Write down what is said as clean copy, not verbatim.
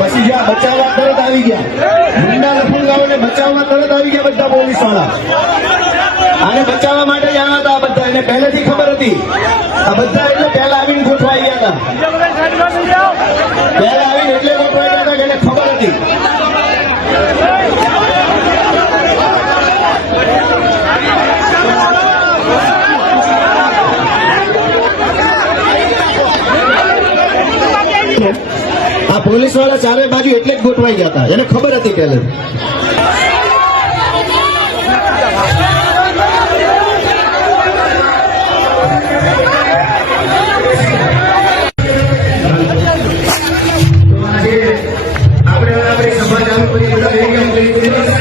પછી જ્યાં બચાવવા તરત આવી ગયા, ગુંડા લફંગાઓને બચાવવા તરત આવી ગયા બધા પોલીસ વાળા. આને બચાવવા માટે જ આવ્યા હતા બધા, એને પહેલેથી ખબર હતી. આ બધા એટલે પહેલા આવીને ગોઠવાઈ ગયા હતા, પહેલા આવીને એટલે ગોઠવાઈ ગયા હતા કે એને ખબર હતી. આ પોલીસ વાળા ચારે બાજુ એટલે જ ગોઠવાઈ ગયા હતા, એને ખબર હતી પહેલે. આપણે સભા ચાલુ કરી બધા